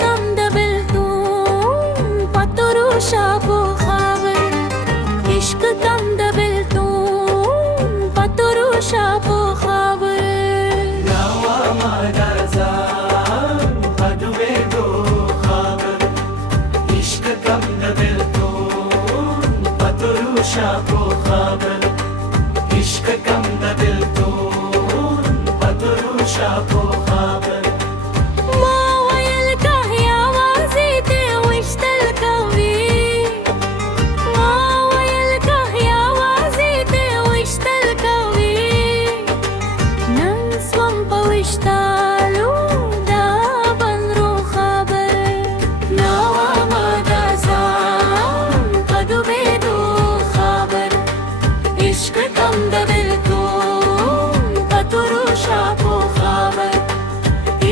कम दबिल तूं पतरू शाबो खाबर इश्क कम दबिल तूं पतरू शाबो खाबर नावा मादाजा हदवे दो खाबर इश्क कम दबिल तूं पतरू शाबो खाबर इश्क कम दबिल तूं पतरू शाबो खाबर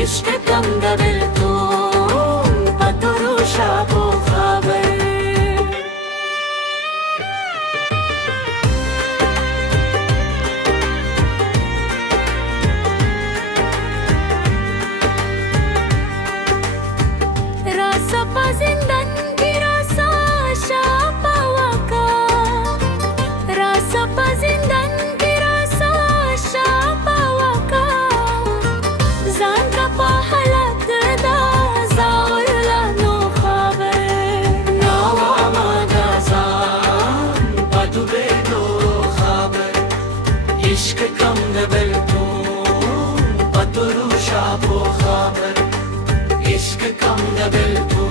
इश्क कम दबिल तूं पतरू शाबो खाबर रासा पाजिंदन की रासा शापा वाका रासा पाजिंदन की रासा शापा वाका जानका पाहलत दा जावरला नो खाबर नावा मादा जान पदुबे दो खाबर इश्क कम दबिल तूं पतरू शाबो खाबर इश्क कम दबिल तूं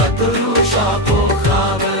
पतरू शाबो खाबर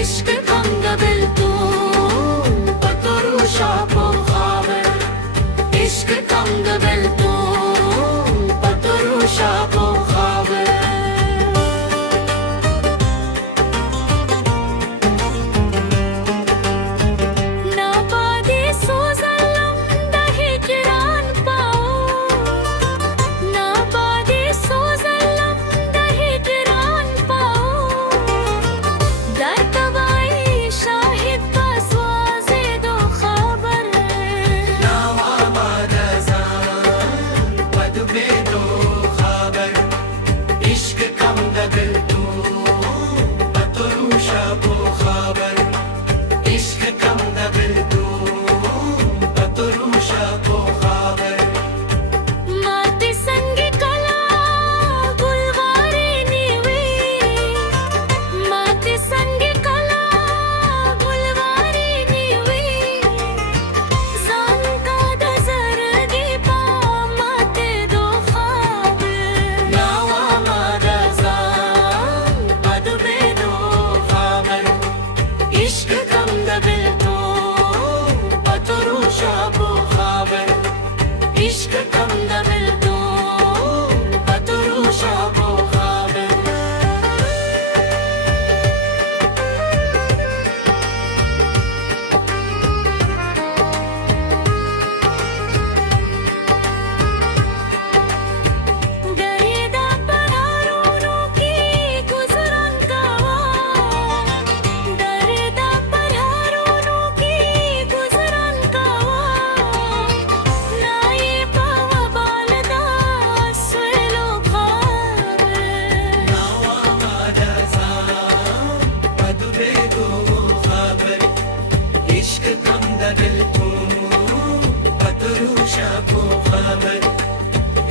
इश्क कम दबिल तूं पतरू शाबो खाबर इश्क कम दबिल तूं पतरू शाबो खाबर नाबादी सोज़लम दा हिजरान पाओ नाबादी सोज़लम दा हिजरान पाओ दर तवाई शाहिद का स्वाज़े दो खबर नावा मादा जान पदुबे दो खबर इश्क कम दबिल तूं पतरू शाबो खबर इश्क कम दबिल तूं पतरू शाबो खबर माती संगी कला गुलवारी नीवी माती संगी कला गुलवारी नीवी जानका दजरगी पा माते दो खाबर नावा मादा जान पदुबे दो खाबर इश्क कम दबिल तूं पतरू शाबो खाबर इश्क कम दबिल तूं पतरू शाबो खाबर गरेदा परारों की गुजरन कावा गरेदा परारों की गुजरन कावा नाये पावा बालदा स्वेलो खाबर नावा मादा जान पदुबे दो खाबर इश्क कम दबिल तूं पतरू शाबो खाबर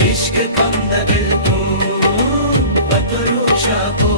इश्क कम दबिल तूं पतरू शाबो